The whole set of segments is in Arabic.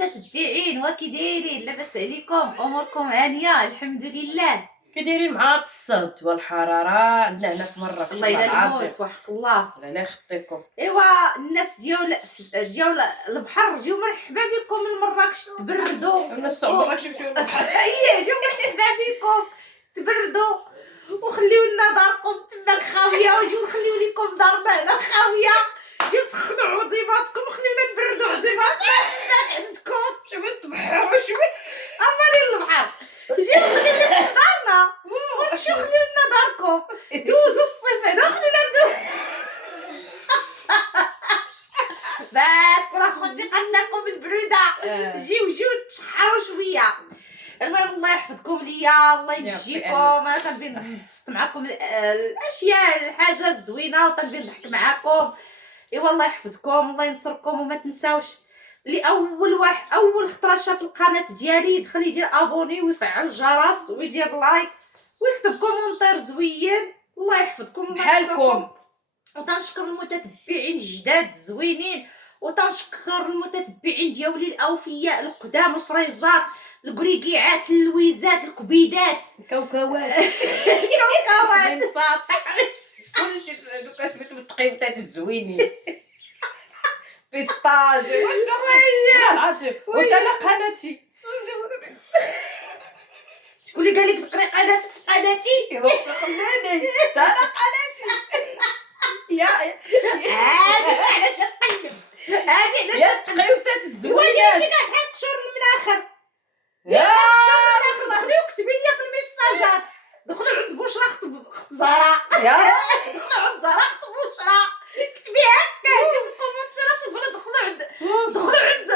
المتتبعين وكي دايرين؟ لاباس عليكم؟ اموركم هانيه؟ الحمد لله. كي دايرين مع الصمت والحراره عندنا هنا في مراكش؟ الله يلا الموت وحق الله. لا يخطيكم. ايوا الناس ديال البحر جيو مرحبا بكم لمراكش تبردوا. الناس تاع مراكش يمشيو للبحر. جيو مرحبا بكم تبردوا وخليو لنا داركم تما خاويه، وجيو نخليو لكم دارنا هنا خاويه. جيو سخنوا عظيماتكم وخليونا نبردوا عظيماتنا تما عندكم. شوفي البحر واش امالي البحر. جيو خليو لكم دارنا ومشيو خليو لنا داركم. دوزوا الصيف هنا خلينا بات كل اخوتي قالت لكم البروده. جيو تشحروا شويه. المهم الله يحفظكم ليا، الله ينجيكم. انا كنبغي نبسط معكم الاشياء الحاجه الزوينه وكنبغي نضحك معكم. ايوا الله يحفظكم، الله ينصركم. وما تنساوش اللي اول خطره شاف القناه ديالي يدخل يدير ابوني ويفعل الجرس ويدير لايك ويكتب كومونتير زوين. الله يحفظكم بحالكم. وتنشكر المتتبعين الجداد الزوينين، وتنشكر المتتبعين ديالي الاوفياء القدام، الفريزات، الكريكيعات، اللويزات، الكبيدات، كوكوات الكوكوات كلشي دوكا سميتو التقيوطات الزوينين. بيستاج والله العظيم. وتانا قناتي شكون اللي قال لك تقري قناتك في قناتي؟ خلاني تانا قناتي. يا هادي علاش تقلب، هادي علاش يا التقيوطات الزوينات. انت كتحب تشور من الاخر. يا دخلوا كتبي لي في الميساجات، دخلوا عند بشرى اخت زهراء، يا دخلوا عند زهراء اخت بشرى، كتبي هكا انت في الكومنتيرات وقولوا دخلوا عند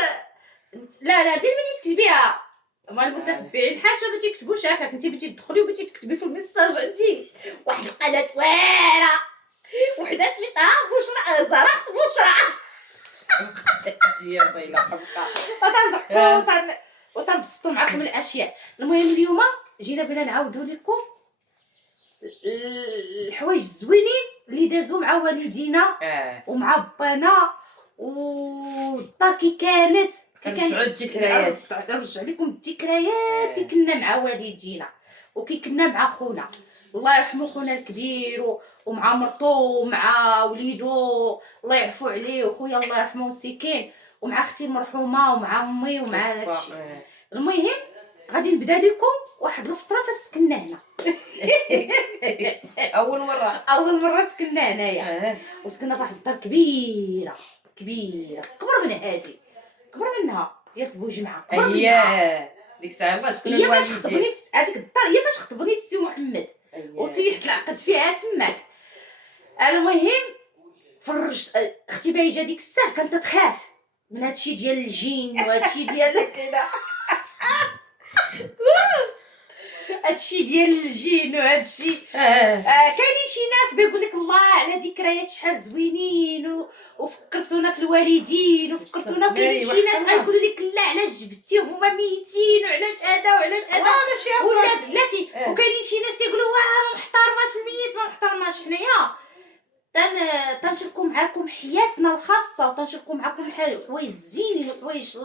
لا انت اللي بغيتي تكتبيها. هما المتتبعين حاشا ما تيكتبوش هكاك، انت بغيتي تدخلي وبغيتي تكتبي في الميساج عندي واحد القناه واعره وحده سميتها بشرى زهراء اخت بشرى. يا الله يرحمك. وتنضحكوا وتنبسطوا معكم الاشياء. المهم اليوم جينا بنا نعاودوا لكم الحوايج الزوينين اللي دازوا مع والدينا ومع بانا والدار كي كانت. كنرجعوا الذكريات، نرجع لكم الذكريات كي كنا مع والدينا وكي كنا مع خونا الله يرحمه، خونا الكبير ومع مرتو ومع وليدو الله يعفو عليه، وخويا الله يرحمه مسكين، ومع اختي المرحومه ومع امي ومع هادشي. المهم غادي نبدا لكم واحد الفتره فاش سكننا هنا. اول مره سكننا هنايا. وسكننا في واحد الدار كبيره كبر من هادي، كبر منها ديال بوجمعه. ديك الساعه ما سكنوا هي فاش خطبني هذيك الدار، هي فاش خطبني السي محمد وتيحت العقد فيها تماك. المهم فرجت اختي بايجه ديك الساعه كانت تخاف من هادشي ديال الجين وهادشي ديال كذا هادشي ديال الجين وهادشي. كاينين شي ناس بيقول لك الله على ذكريات شحال زوينين وفكرتونا في الوالدين وفكرتونا. وكاينين شي ناس غايقولوا لك لا علاش جبتيهم هما ميتين وعلاش هذا وعلاش هذا ولاد بلاتي. وكاينين شي ناس تيقولوا واه ما محترماش الميت ما محترماش. حنايا تنشاركوا معكم حياتنا الخاصه وتنشاركوا معكم الحوايج الزينين والحوايج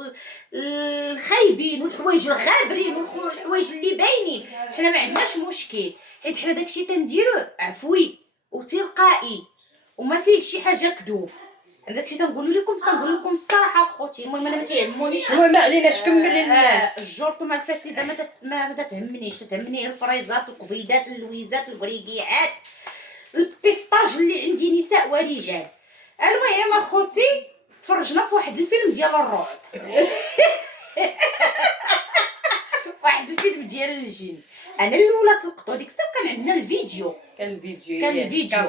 الخايبين والحوايج الغابرين والحوايج اللي باينين. حنا ما عندناش مشكل حيت حنا داكشي تنديروه عفوي وتلقائي وما فيه شي حاجه كذوب. داكشي تنقول لكم الصراحه اخوتي. المهم انا ما تيهمونيش، ما عليناش كمل للناس. الجرثومه الفاسده ما تهمنيش. تهمني الفريزات والكبيدات اللويزات البريقيعات البيستاج اللي عندي نساء ورجال. المهم اخوتي تفرجنا في واحد الفيلم ديال الرعب. واحد الفيلم ديال الجن. انا الاولى طلقتو ديك الساعه كان عندنا الفيديو، كان الفيديو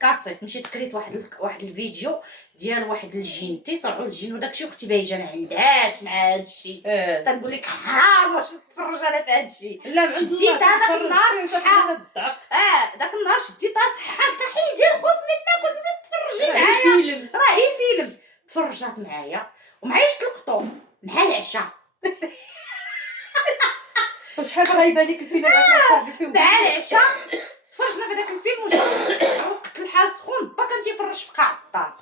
كاسيت. مشيت كريت واحد الفيديو ديال واحد الجن تيصرعوا الجن وداكشي. اختي بايجه ما عندهاش مع هادشي. تنقول لك حرام واش نتفرج انا في هادشي. شديت داك النهار صحه داك النهار شديتها صحه كحيدي الخوف منك وزيدت تفرجي معايا. راهي فيلم تفرجات معايا ومعايا طلقتو مع العشاء. وشحال غايبه ديك الفيلم تفرجوا فيهم مع العشاء. تفرجنا في داك الفيلم وقت الحال سخون با كان تيفرج في قاع الدار،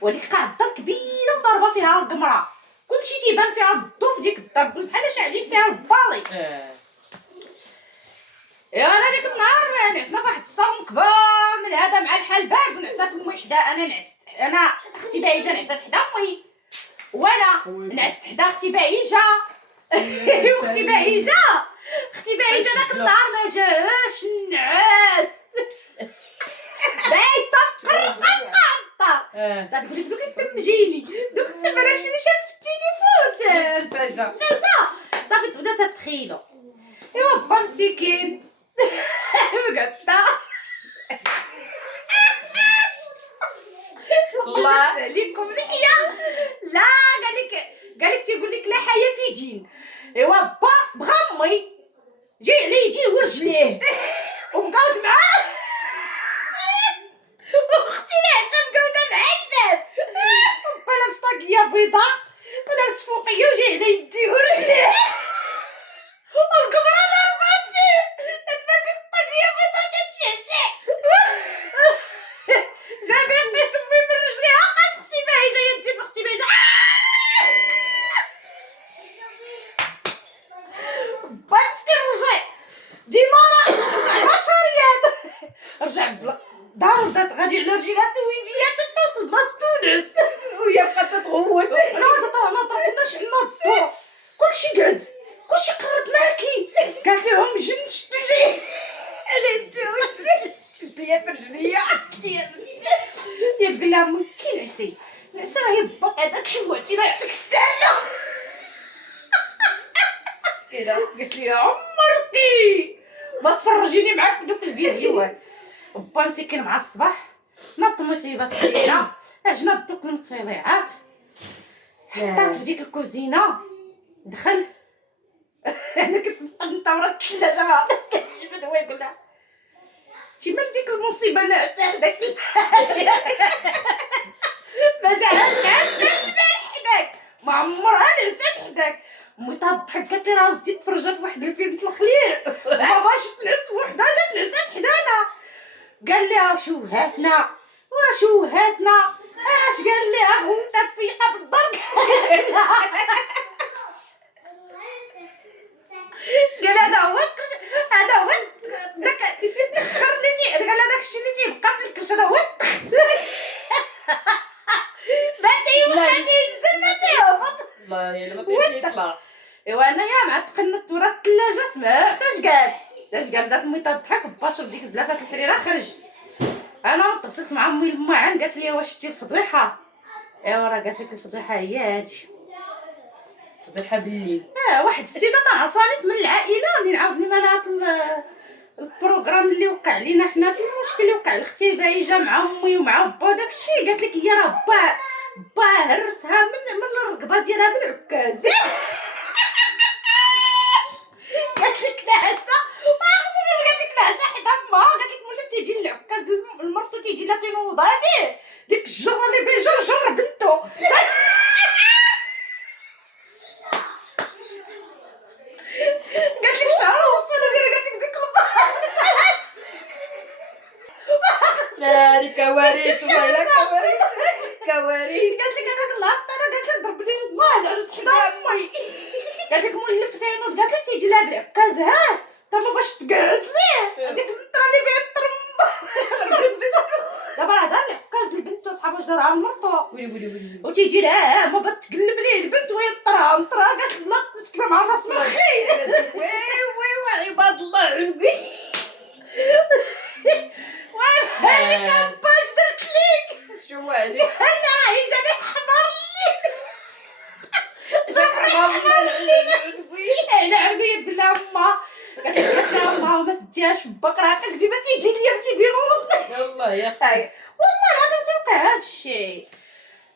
وديك قاع الدار كبيره وضاربه فيها القمره. كلشي كلشي تيبان فيها الضو في ديك الدار، بحال شاعلين فيها البالي. انا ديك النهار نعسنا فواحد الصالون كبار من هذا مع الحال بارد، ونعسات امي حدا. انا نعست، انا اختي بايجه نعسات حدا امي، وانا نعست حدا اختي بايجه. اختي بايجه داك النهار ما جاهاش النعاس. بايته مقرقه تقول لك دوك التمجيني، دوك التم انا شنو شفت في التليفون فازا صافي تبدا تتخيلوا. ايوا با مسكين قعدت والله عليكم لحيه. لا قال لك تيقول لك لا حياه في دين. ايوا با بغا امي جي عليه يجي ورجليه ومقاود معاه، واختي ناعسه مقاوده مع الباب، با لابس طاقيه بيضا ولابس فوقيه وجي عليه يديه ورجليه، والقبره ضربات فيه تبان ديك الطاقيه بيضا كتشعشع. جاب يقيس امي من رجليها قاس خصي باهي جايه تجي اختي باهي مسكين رجع ديما رجع بشريان، رجع بلا دار بدات غادي على رجيلاتو ويدياتو توصل بلاص تونس، وهي بقات تتغوت. انا طرقنا شعلنا الضو كلشي قعد، كلشي قرد مالكي، قالت لهم جن شتو جاي على الدوز بيا في رجليا. يا تقول لها امي انتي نعسي راهي با هذاك شواتي لا يعطيك السعاده. مسكينه قالت لي عمركي ما تفرجيني معاك في دوك الفيديوهات. با مسكين مع الصباح نط مطيبات خلينا عجنا دوك المطيليعات، حطات في ديك الكوزينه دخل. انا كنت نطورت الثلاجه ما عرفتش كنجبد. هو يقول لها انتي مال ديك المصيبه ناعسه حداك ما جعلت البارح حداك، ما عمرها نعسات حداك. امي تضحك قالت لي راه ودي تفرجات في واحد الفيلم الخليل ما باش تنعس وحده جات نعسات حدانا. قال لها شوهاتنا اش قال لها وانت تفيقات الضرب. قال هذا هو داك الخر اللي قال هذاك الشيء اللي تيبقى في الكرش هذا هو التخت. ما تينزل ما تيهبط والله يعني ما كاينش يطلع. ايوا انايا مع تقنت ورا الثلاجه سمعت اش قال بدات امي تضحك باشر ديك زلافات الحريره خرج. انا اتصلت مع امي الماعن قالت لي واش شتي الفضيحه. ايوا راه قالت لك الفضيحه هي هادشي. فضيحه بالليل. واحد السيده تعرفاني من العائله اللي نعاودني مالها البروغرام اللي وقع علينا حنا، المشكل اللي وقع لاختي بايجه مع امي ومع با داكشي. قالت لك هي راه با هرسها من الرقبه ديالها بالعكاز. قالت لك نعسه قالت لك نعسه حدا ما قالت لك ملي تيجي العكاز المرتو تيجي لا تنوضها به ديك الجره اللي بيجر جر بنتو. قالت لك شعر وصل قالت لك ديك لا كوارث ولا كوارث. قالت لك هذاك العط انا قالت لك ضرب لي الله عزت حدا امي. قالت لك مولف تينوض قالت لك تيجي لها بالعكاز تا ما باش تقعد ليه هذيك النطره اللي بين دابا راه دار العكاز لبنتو صحاب واش دارها لمرتو ويلي وتيجي لها ما بغات تقلب ليه البنت وهي نطرها قالت لا مسكينه مع الراس من الخيل. وي عباد الله عرقي. هذيك باش درت ليك شو عليك انا راهي جاني حمار على عرقي بلا ما قالت لها ما ما تديهاش في بكراتك ديما تيجي ليا تيبيرون. يلا يا والله العظيم تيوقع هذا الشيء.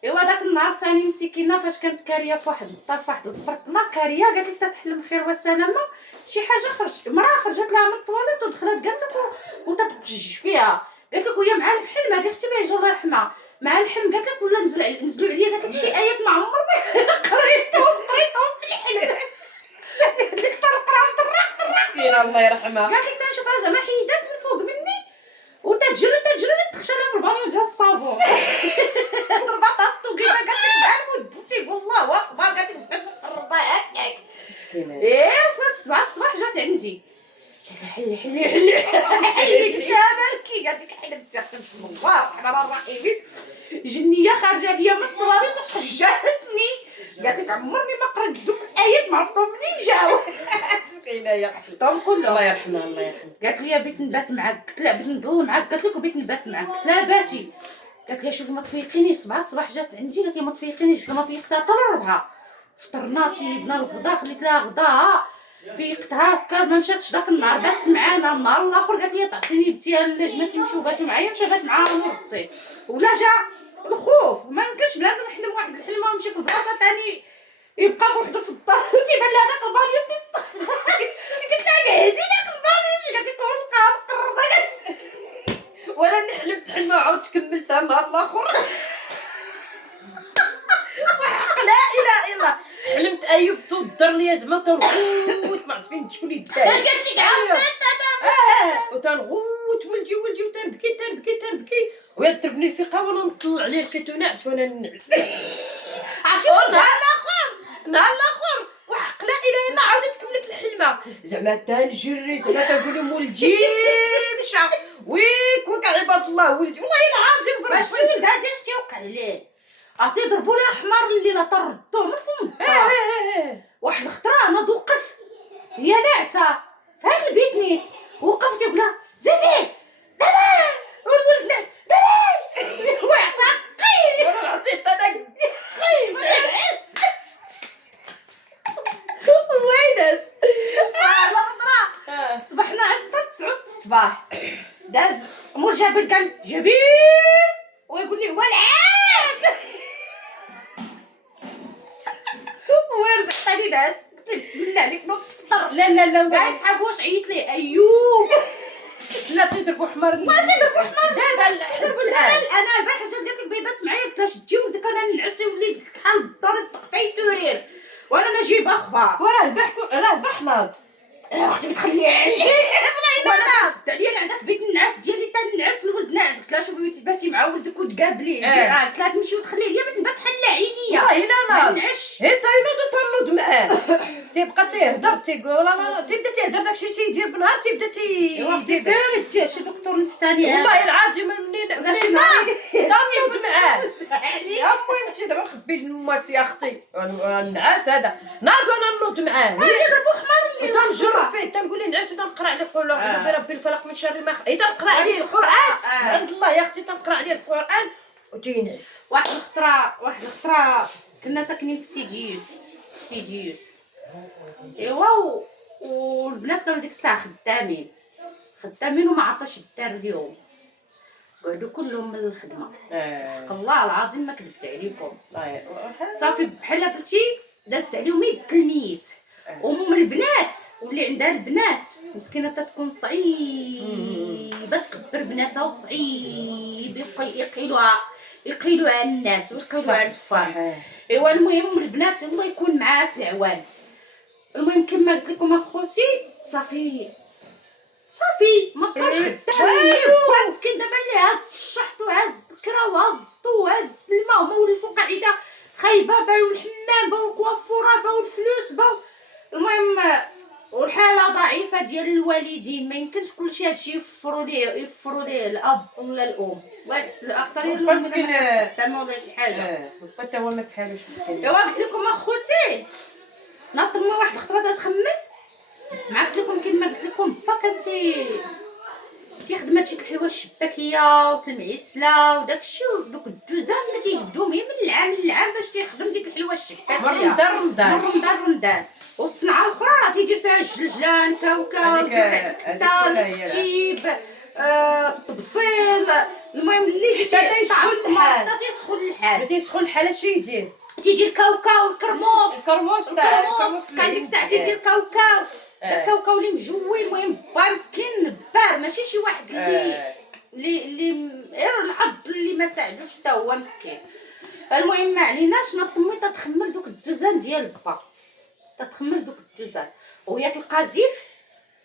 ايوا داك النهار ثاني مسكينه فاش كانت كاريه في واحد الدار في واحد البرطمان كاريه قالت لك تتحلم خير وسلامه شي حاجه مراه خرجت لها من الطواليت ودخلت قالت لك وتتبجج فيها. قالت لك وهي مع الحلم هذه اختي باهي الله يرحمها مع الحلم قالت لك ولا نزلوا عليا قالت لك شي ايات ما عمرني قريتهم في الحلم. قالت لك طرق مسكينه الله يرحمها. قالت لك تنشوفها زعما حيدات من فوق مني وتتجري تخشى لها في البانيو ديال الصابون. ضربات الطوكيده قالت لك مع المود بنتي والله اكبر قالت لك بنتي اختي بسم الله الرحمن الرحيم. جنيه خارجه ليا من الطواليط وحجاتني، قالت لك عمرني ما قريت دوك الايات ما عرفتهم منين جاو. مسكينه يا عرفتهم كلهم. الله يرحمها الله يرحمها. قالت لي بغيت نبات معاك، قلت لها بغيت نضل معاك، قالت لك وبغيت نبات معاك، قلت لها باتي. قالت لي شوفي ما تفيقينيش، صباح الصباح جات عندي قالت لي ما تفيقينيش، قلت لها ما فيقتها حتى للربعه. فطرنا تيبنا الغدا، خليت لها غداها فيقتها هكا ما مشاتش داك النهار، بات معانا. النهار الاخر قالت لي تعطيني بنتي اللجنه تيمشيو باتوا معايا، مشى بات معاها مرتي. ولا جا الخوف ما يمكنش بنادم يحلم واحد الحلمه ويمشي في البلاصه ثاني يبقى بوحدو في الدار وتيبان لها داك البالي في الدار. قلت لها نهدي داك البالي، قالت لي نلقاها مقرده. وانا اللي حلمت حلمه وعاود كملتها النهار الاخر. لا اله الا الله. حلمت ايوب تودر لي زعما تنغوت ما عرفت فين تكون يدها. قالت لك عاود وتنغوت ولجي وتنبكي وهي تضربني الفيقه وانا نطلع عليه لقيتو ناعس وانا ننعس. عرفتي نهار الاخر وحق لا اله الا الله عاودت كملت الحلمه زعما تنجري زعما تنقول ولدي مشى ويك عباد الله ولدي والله العظيم باش بربي. ولدها جاش تيوقع ليه عطي ضربوا لها حمار الليله طردوه من فم الدار. واحد الخطره انا دوقف هي ناعسه في هاد البيت نيت، وقفت تيقول لها زيدي دابا والولد ناعس دابا ويعتقي وانا عطيت انا وينس على الهضره. صبحنا عصنا 9 الصباح، داز مول جابر قال جبير ويقول لي هو العاب. ويرجع ثاني داز، قلت له بسم الله عليك نوض تفطر. لا قال صحابو واش عيط ليه ايوب لا تضربوا حمار ما تضربوا حمار تضربوا انا البارحه جات قالت لك بيبات معايا، قلت لها شدي ولدك انا نعس وليدك بحال الدار يصدق فيه تورير وانا ما جايب اخبار. وراه راه بحناض اختي بتخليه عندي والله الا سد عليا عندك بيت النعاس ديالي تنعس الولد ناعس. قلت لها شوفي تباتي مع ولدك وتقابليه قلت لها تمشي وتخليه ليا بغيت نبات حل عينيا والله الا ما ناض نعش. هي تنوض معاه تيبقى تيهضر تيقول لا تيبدا تيهضر داكشي تيدير بنهار تيبدا واختي سيري شي دكتور نفساني والله العظيم منين تنوض معاه. يا المهم انت دابا نخبي الناس يا اختي النعاس هذا ناض وانا نوض معاه تضربوا حمار اللي تنجر فيه تنقول لي نعس وتنقرا عليه قول اعوذ بربي الفلق من شر ما تنقرا عليه القران عند الله يا اختي تنقرا عليه القران وتينعس. واحد الخطره كنا ساكنين في سيديوس ايوا والبنات كانوا ديك الساعه خدامين وما عرفاش الدار اليوم، قعدوا كلهم من الخدمه. الله العظيم ما كذبت عليكم صافي بحال قلتي دازت عليهم يد الميت. ام البنات واللي عندها البنات مسكينه تتكون صعيبه تكبر بناتها وصعيب يقيلوها الناس ويقيلوها الفرح. ايوا المهم البنات الله يكون معاها في العوان. المهم كما قلت لكم اخوتي صافي ما بقاش خدامين مسكين دابا اللي هاز الشحط وهاز الكرا وهاز الضو وهاز السلمه هما ولفوا قاعده خايبه باو الحمام باو الكوافوره باو الفلوس باو. المهم والحاله ضعيفه ديال الوالدين ما يمكنش كلشي هادشي يوفروا ليه الاب ولا الام بالعكس الاكثر مسكين تما ولا شي حاجه حتى هو ما كحالوش. ايوا قلت لكم اخوتي ناطمي واحد الخطره داز خمم مع قلت لكم كيما قلت لكم با كان تيخدم هادشي الحوايج الشباكيه والمعسله وداكشي ودوك الدوزان اللي تيجبدوهم هي من العام باش تيخدم ديك الحوايج الشباكيه رمضان والصنعه الاخرى راه تيدير فيها الجلجلان كاوكاو الكتيب التبصيل. المهم اللي جيتي تيسخن الحال اش يدير تيدير كاوكاو الكرموس كان ديك الساعه تيدير كاوكاو الكاوكاو اللي مجوي. المهم با مسكين بار ماشي شي واحد اللي غير الحظ اللي ما ساعدوش حتى هو مسكين. المهم ما عليناش نطمي تتخمل دوك الدوزان ديال با وهي تلقى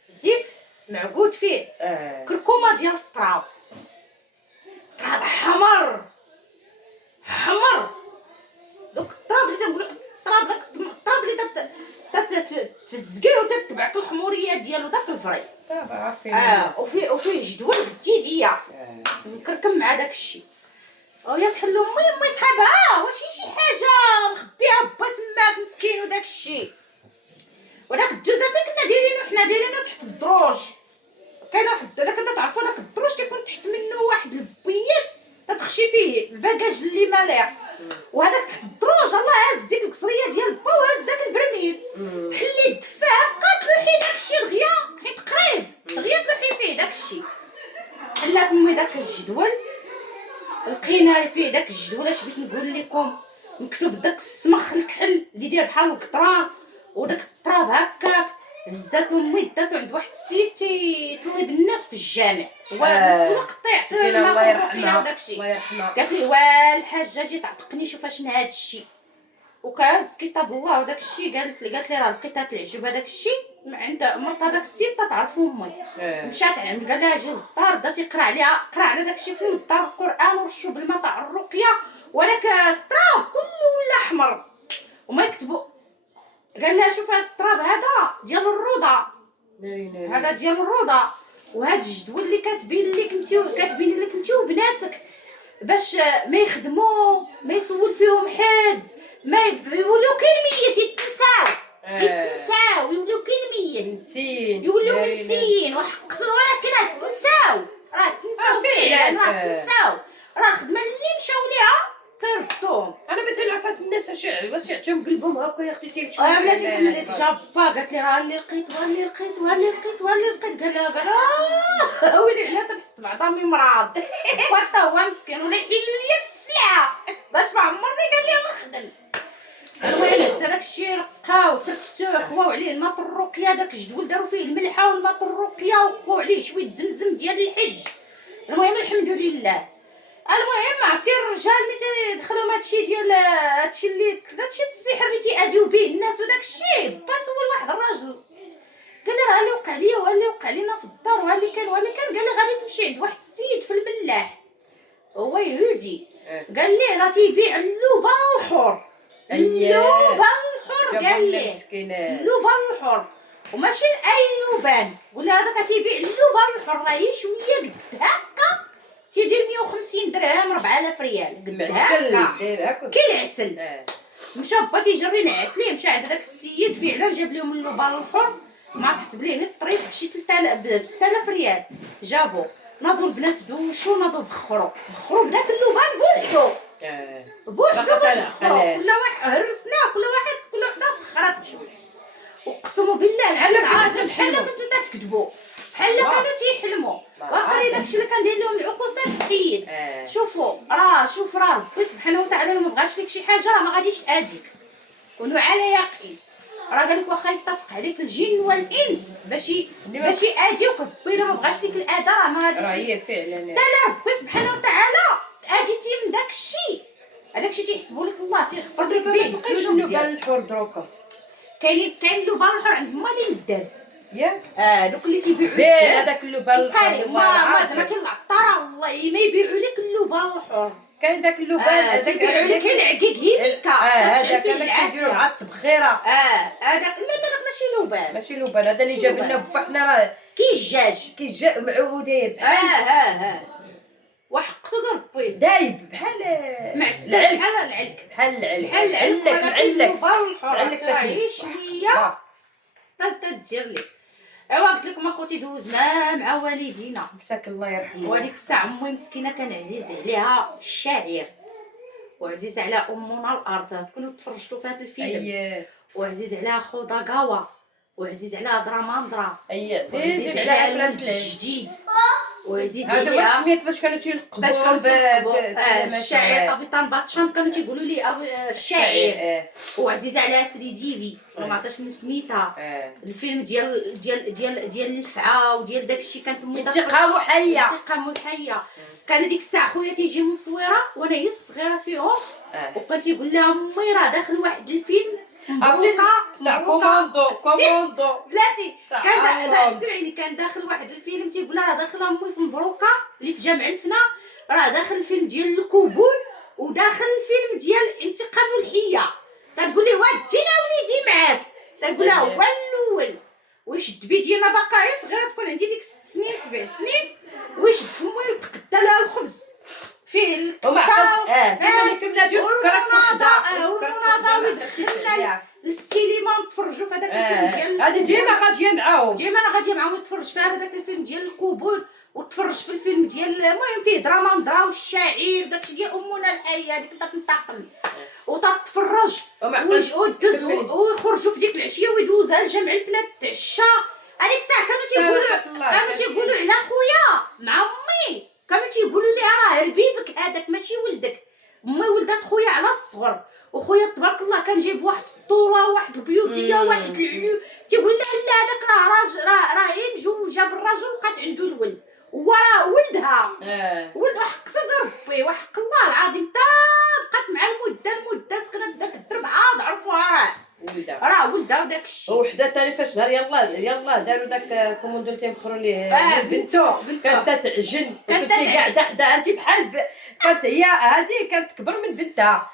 زيف معقود فيه كركومه ديال التراب حمر دوك التراب اللي تنقولوا التراب اللي تتزكيه وتتبعك الحموريه ديالو داك الفري. وفيه جدول جديديه ويا كحلو امي صحابها واش شي حاجه مخبيها با تماك مسكين وداك الشيء. وداك الدوزه فين كنا دايرينو حنا دايرينو تحت الدروج. كاين واحد داك كنت تعرفوا داك الدروج كيكون تحت منه واحد البويات تخشي فيه الباكاج اللي مالح، وهذاك تحت الدروج الله هز ديك القصريه ديال با وهز داك البرميل تحلي الدفا قاتلوحي داكشي دغيا حيت قريب دغيا تلوحي فيه داكشي. حلا فمي داك الجدول لقينا فيه داك الجدول اش بغيت نقول لكم مكتوب داك السمخ الكحل اللي داير بحال القطران وداك التراب هكاك. هزات امي داتو عند واحد السيد تيصلي بالناس في الجامع هو نفس الوقت طيح حتى الله الرقيه يرحمها وداكشي. الله يرحمها. قالت لي والحاجه جي تعتقني شوف اشنو هاد الشيء وكاز كتاب الله وداك الشيء. قالت لي راه لقيت هاد العجب هذاك الشيء عند مرت هذاك السيد تعرف امي. مشات عند قال لها جي للدار بدا تيقرا عليها قرا على داك الشيء في الدار القران ورشوا بالماء تاع الرقيه ولك التراب كله ولا احمر وما يكتبوا. قال لها شوف هذا التراب هذا ديال الروضه هذا ديال الروضه وهذا الجدول اللي كاتبين لك انت وبناتك باش ما يخدموا ما يسول فيهم حد ما يوليو كلميات يتنساو يوليو كلميات يوليو منسيين وحق ولكن تنساو راه تنساو فعلا راه تنساو راه خدمه اللي مشاو ليها تردوهم. انا بغيت نعرف الناس واش يعطيهم قلبهم هكا يا اختي تيمشيو. بلاتي كملت جابا قالت لي راه اللي لقيت قال ويلي علاه تنحس بعضها مرض حتى هو مسكين ولا يحلوا ليا في السلعه باش ما عمرني قال لي نخدم. المهم هز داك الشيء رقاو فرتتوه خواو عليه الماء الرقيه داك الجدول داروا فيه الملحه والماء الرقيه وخواو عليه شويه زمزم ديال الحج. المهم الحمد لله. المهم عرفتي الرجال ملي تيدخلوا هادشي ديال هادشي السحر اللي تيأديو به الناس وداك الشيء با سول واحد الراجل قال لي راه اللي وقع ليا وها اللي وقع لينا في الدار وها اللي كان قال لي غادي تمشي عند واحد السيد في الملاح هو يهودي قال لي راه تيبيع اللوبه الحر اللوبه الحر قال لي اللوبه الحر وماشي اي لوبان ولا هذاك تيبيع اللوبه الحر راهي شويه قد هكا تيدير 150 درهم 4000 ريال قد هكا كالعسل. مشى با تيجري نعت ليه مشى عند داك السيد فعلا جاب لهم اللوبان الحر ما تحسب ليه الطريق بشي 6000 ريال. جابو ناضوا البنات دوشوا ناضوا بخروا بداك اللوبان بوحدو باش بخروا كل واحد هرسنا كل وحده بخرات بشويه. وقسموا بالله العلم عاد بحال كنتو تكذبوا بحال كانوا تيحلموا واخا داكشي اللي كان داير لهم العكوسات تحيد. شوفوا راه ربي سبحانه وتعالى ما بغاش لك شي حاجه راه ما غاديش تاديك كونوا على يقين. راه قالك واخا يتفق عليك الجن والانس باش ياديوك ربي الا ما بغاش لك الاذى راه ما غاديش. هي فعلا لا ربي سبحانه وتعالى اديتي من هذاك الشيء تيحسبوا لك الله تيغفر لك به. شنو قال الحور دروكا كاين اللوبان الحر عند مالين الدار ياك دوك اللي تيبيعوا فين هذاك اللوبان الحر ما زعما كاين العطاره والله ما يبيعوا لك اللوبان الحر كاين داك اللوبان هذاك يبيعوا لك العقيق هيليكا هذاك كيديروا مع الطبخيره هذاك لا ماشي لوبان هذا اللي جاب لنا بحنا راه كيجاج معودين وحق صدر ربي دايب بحال معسل بحال العلك بحال العلك معلك تعيش شويه تدير لي. ايوا قلت لكم اخوتي دوزنا مع والدينا مساك الله يرحمه. وهذيك الساعه امي مسكينه كان عزيز عليها الشاعر وعزيز على امنا الارض تكونوا تفرجتوا في هذا الفيلم وعزيز على خوداغاوا وعزيز على دراماندرا عزيز على افلام الجديد وعزيز هذا عليها هو سميت باش كانوا تيلقبوا الشاعر طبيطان باتشان كانوا تيقولوا لي الشاعر وعزيز على سري ديفي ما عرفتش شنو سميتها. الفيلم ديال الفعا وديال داكشي كانت انتقام حيه كان ديك الساعه خويا تيجي من الصويره وانا هي الصغيره فيهم وكان تيقول لها امي راه داخل واحد الفيلم كوموندو بلاتي كان سمعيني كان داخل واحد الفيلم تيقول لها راه داخله امي في مبروكه اللي في جامع الفنا راه داخل الفيلم ديال الكوبون وداخل الفيلم ديال انتقام الحيه تقول لي ودينا وليدي معاك تقول لها هو الاول ويشد بيدينا باقا صغيره تكون عندي ديك 6 سنين 7 سنين ويشد فمي ويتقدى لها الخبز فيه الكفته هادي فكرك وحده والمناضه ودخلنا للسينما نتفرجوا في هذاك الفيلم ديال هادي ديما غاديه معاهم ديما انا غاديه معاهم نتفرج في هذاك الفيلم ديال القبول وتفرج في الفيلم ديال المهم فيه دراما نضرا والشعير داكشي ديال امنا الحيه هذيك تنتقل وتتفرج ودوز ويخرجوا في ديك العشيه ويدوزها لجمع الفنات تعشى هذيك الساعه كانوا تيقولوا على خويا مع امي كانوا تيقولوا لي راه ربيبك هذاك ماشي ولدك امي ولدات خويا على الصغر وخويا تبارك الله كان جايب واحد الطوله واحد البيوتيه واحد العيون تيقول لا هذاك راه راجل راه مجوجه بالراجل وقات عنده الولد وراه ولدها ولد وحق صدر ربي وحق الله العظيم تا بقات مع المده سكنت داك الدرب عاد عرفوها راه ولدها وداك الشيء وحده ثاني فاش نهار يلا داروا داك كوموندو تيمخروا ليه بنتو كانت تعجن كنت قاعده حداها انت بحال كانت هي هذه كانت كبر من بنتها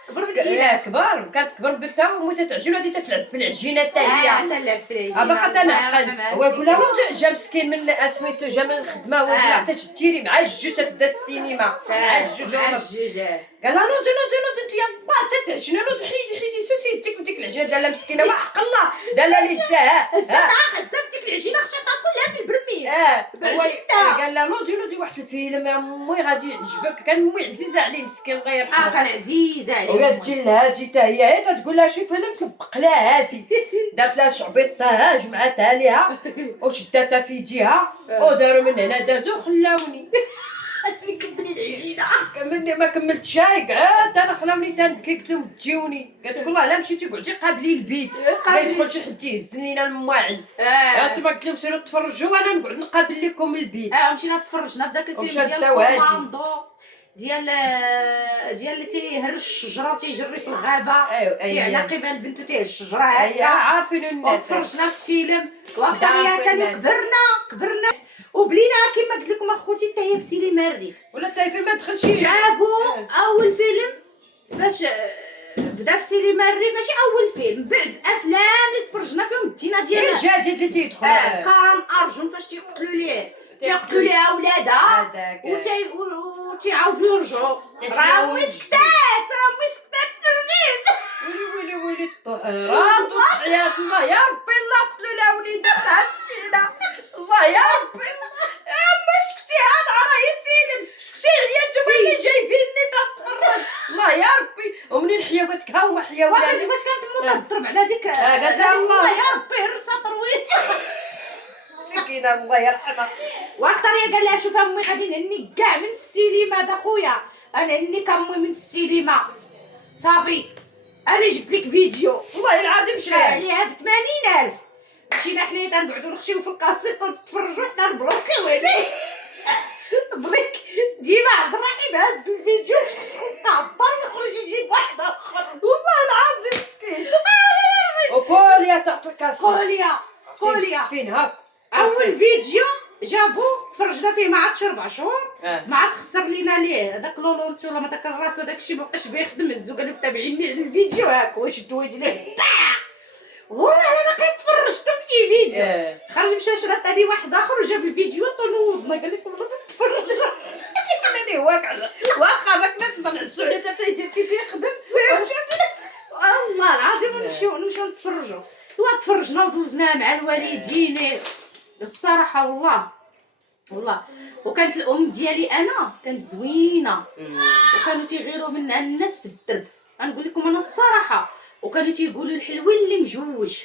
كبر كانت كبر من بنتها وموتت تعجن وهذه تلعب بالعجينه حتى هي تلعب في العجينه باقا تنعقل هو يقول لها جا مسكين من سميتو جا من الخدمه ولا حتى تيري مع الجوج تبدا السينما مع الجوج قال لها نوضي انت يا با تتعجن نوضي حيدي سوسي ديك العجينه ديال مسكينه وحق الله دار لها اللي داها هزات ديك العجينه خشاتها كلها في البرميل قال لها نوضي واحد الفيلم يا امي غادي يعجبك كان امي عزيزه عليه مسكين الله يرحمه كان عزيزه عليه وهي لها حتى هي تقول لها شوف فيلم تبقلها هاتي دارت لها شعبيط طه جمعتها ليها وشدتها في يديها وداروا من هنا دازو خلاوني هاتي كملي العجينه مني ما كملتش قعدت انا خلاوني تنبكي قلت لهم تجيوني قالت لك والله لا مشيتي قعدي قابلي البيت ما يدخلش حد يهزني لنا المواعن انتما قلت لهم سيروا تفرجوا وانا نقعد نقابل لكم البيت مشينا تفرجنا في داك الفيلم ديال كوماندو ديال اللي تيهرش الشجره وتيجري في الغابه تيعلى قبال البنت وتيهز الشجره هكا عارفين الناس تفرجنا في الفيلم وقتها ثاني كبرنا وبلينا كما قلت لكم اخوتي حتى هي بسينما الريف ولا حتى الفيلم ما دخلش جابوا اول فيلم فاش بدا في سينما الريف ماشي اول فيلم بعد الافلام اللي تفرجنا فيهم دينا ديال الجديد اللي تيدخل كرم ارجون فاش تيقتلوا ليه اولادها وتيعاودوا يرجعوا راه مسكتات في الريف ويلي الطهرات والحياة الله يا ربي الله قتلوا لها وليداتها مسكينه الله يا ربي يا امي سكتي هاد راهي فيلم سكتي عليا انتوما اللي جايبيني تتفرج الله يا ربي ومنين حيا قلت لك ها هما حيا فاش كانت الموت تضرب على ديك قالت لها الله يا ربي هرسه ترويس مسكينه الله يرحمها واكثر هي قال لها شوف امي غادي نهني كاع من السينما دا خويا انا نهنيك امي من السينما صافي انا جبت لك فيديو والله العظيم شرا عليها ب 80,000 مشينا حنايا تنقعدوا نخشيو في الكاسيط ونتفرجوا حنا نبلوكيو عليه بغيك ديما عبد الرحيم هز الفيديو تاع الدار ويخرج يجيب واحد اخر والله العظيم مسكين وكوليا تعطي الكاسيط كوليا فين هاك اول فيديو جابو تفرجنا فيه ما عادش 4 شهور ما عاد خسر لينا ليه هذاك لولونت ولا ما داك الراس وداك الشيء مابقاش بيخدم هزو قال متابعيني على الفيديو هاك واش دويت ليه والله انا باقي تفرجت في فيديو خرج مشى شرا ثاني واحد اخر وجاب الفيديو طنوضنا قال لك والله تفرج انا واخا باك نعسو عليه حتى يجي كي يخدم والله العظيم نمشيو نتفرجوا تفرجنا ودوزنا مع الوالدين الصراحه والله وكانت الام ديالي انا كانت زوينه وكانوا تيغيروا منها الناس في الدرب غنقول لكم انا الصراحه وكانوا تيقولوا الحلوين اللي مجوج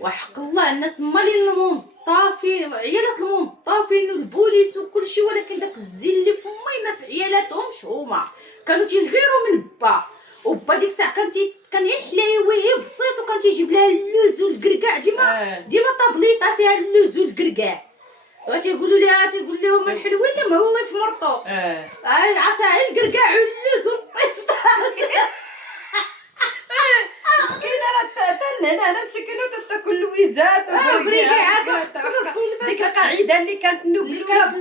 وحق الله الناس مالين المنطافين عيالات المنطافين والبوليس وكل شيء ولكن داك الزين اللي في امي ما في عيالاتهمش هما كانوا تيغيروا من با وبا ديك الساعه كان يحلاوي بسيط وكان تيجيب لها اللوز والكركاع ديما طابليطه فيها اللوز والكركاع وتيقولوا لها تيقول لهم الحلوين اللي مهوي في مرطو عطاها الكركاع واللوز والبيسطه مسكينه انا مسكينه تاكل لويزات ديك القاعده اللي كانت نوبلوها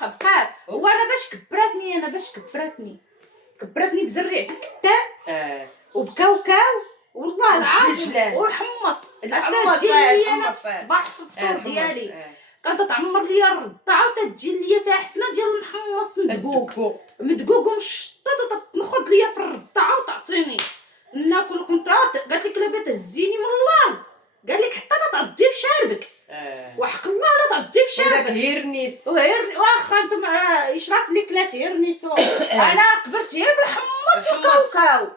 بقات وانا باش كبرتني بزريع الكتان وبكاوكاو والله العظيم والحمص العشره ديالي انا في الصباح في الفطور ديالي كانت تعمر ليا الرضعه وتجي ليا فيها حفنه ديال المحمص مدقوق ومشطط وتنخض ليا في الرضعه تعطيني ناكل كنت قالت لك لا تهزيني من الله، قال لك حتى لا تعضي في شاربك، وحق الله لا تعضي في هذاك شاربك. هيرنيس واخا انتم اشراف لي كلات هيرنيسو. انا كبرت غير بالحمص وكاوكاو،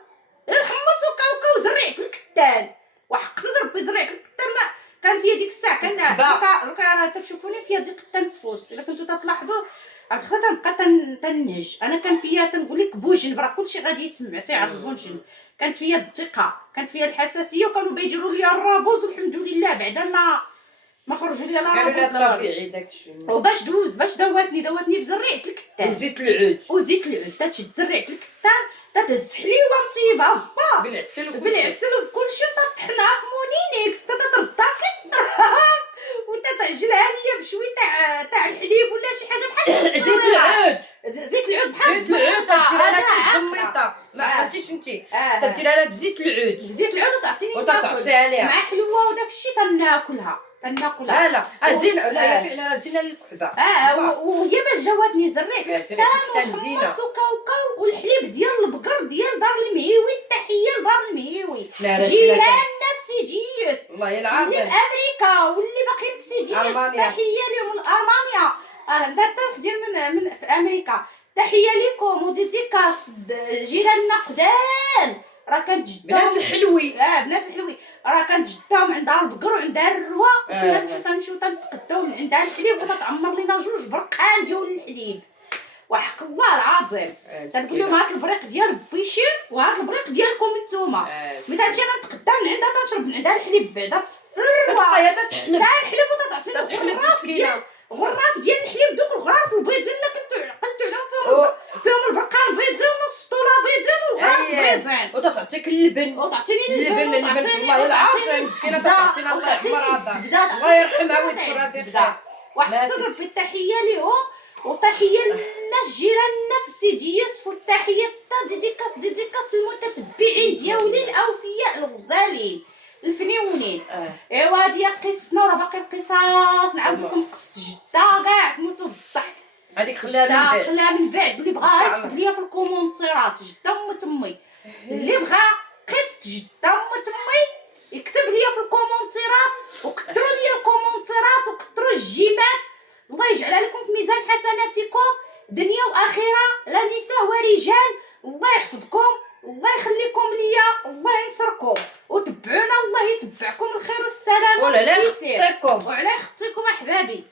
الحمص وكاوكاو زريعة الكتان، وحق ربي زريعة الكتان. ما كان فيا ديك الساعه كان دوكا راه تشوفوني فيا ديك التنفس. الا كنتو تلاحظوا عاد خا تنبقى تنهج. انا كان فيا تنقول لك بوجن، راه كلشي غادي يسمع تيعرف بوجن. كانت فيا الثقه، كانت فيا الحساسيه، وكانوا بيديروا لي الرابوز والحمد لله بعدا ما خرجوا لي لا قالوا رابوز لا طبيعي داكشي. وباش دواتني بزريعه الكتان وزيت العود تشد زريعه الكتان تدز حليوه مطيبه با بالعسل وكلشي وتطحنها في مونينيكس تردها كدرها وتتعجلها ليا بشويه تاع الحليب ولا شي حاجه بحال زيت العود بحال الزميطه ما عرفتيش انت تديرها لها بزيت العود وتعطيني وتعطيها ليها مع حلوه وداك الشيء تناكلها لا زينه لا فعلا زينه للكحبه وهي باش جاواتني زريت الكتان وحمص وكاوكاو والحليب ديال البقر ديال دار المهيوي. التحيه لدار المهيوي، جيراننا في سيديوس والله اللي العظيم في امريكا واللي باقيين في سيديوس. تحيه لهم من المانيا. درت وحدين من في امريكا. تحيه لكم وديديكاس جيراننا قدام. راه كانت جدهم بنات الحلوي بنات الحلوي، راه كانت جدهم عندها البقر وعندها الروا. كنا نمشيو تنتقداو من عندها الحليب وتتعمر لينا جوج برقان ديال الحليب. وحق الله العظيم تنقول لهم هاد البريق ديال بيشير وهاد البريق ديالكم نتوما. ملي تمشي انا نتقدى من عندها تنشرب من عندها الحليب بعدا في الروا تاع الحليب وتعطيني غراف ديال الحليب. دوك الغراف البيضين اللي كنتو عقلتو عليهم فيهم البرقان بيضين والسطوله بيضين والغراف بيضين وتعطيك اللبن وتعطيني اللبن والله العظيم مسكينه تعطينا الله يعمرها الله يرحمها ويذكرها بخير. وحق ربي التحيه ليهم وتحيه للناس جيراننا في سيديوس. والتحيه ديديكاس للمتتبعين ديالي الاوفياء الغزالين الفنيونين. ايوا هادي قصتنا وراه باقي القصص نعاود لكم قصه جده كاع تموتوا بالضحك. هذيك خلاها من بعد اللي بغا يكتب ليا في الكومونتيرات جده ام تمي. اللي بغا قصه جده ام تمي يكتب ليا في الكومونتيرات وكثروا ليا الكومونتيرات وكثروا الجيمات. الله يجعلها لكم في ميزان حسناتكم دنيا واخره لا نساء ورجال. الله يحفظكم، الله يخليكم ليا، الله ينصركم وتبعونا. الله يتبعكم الخير والسلامه ولا لا يخطيكم وعلى يخطيكم احبابي.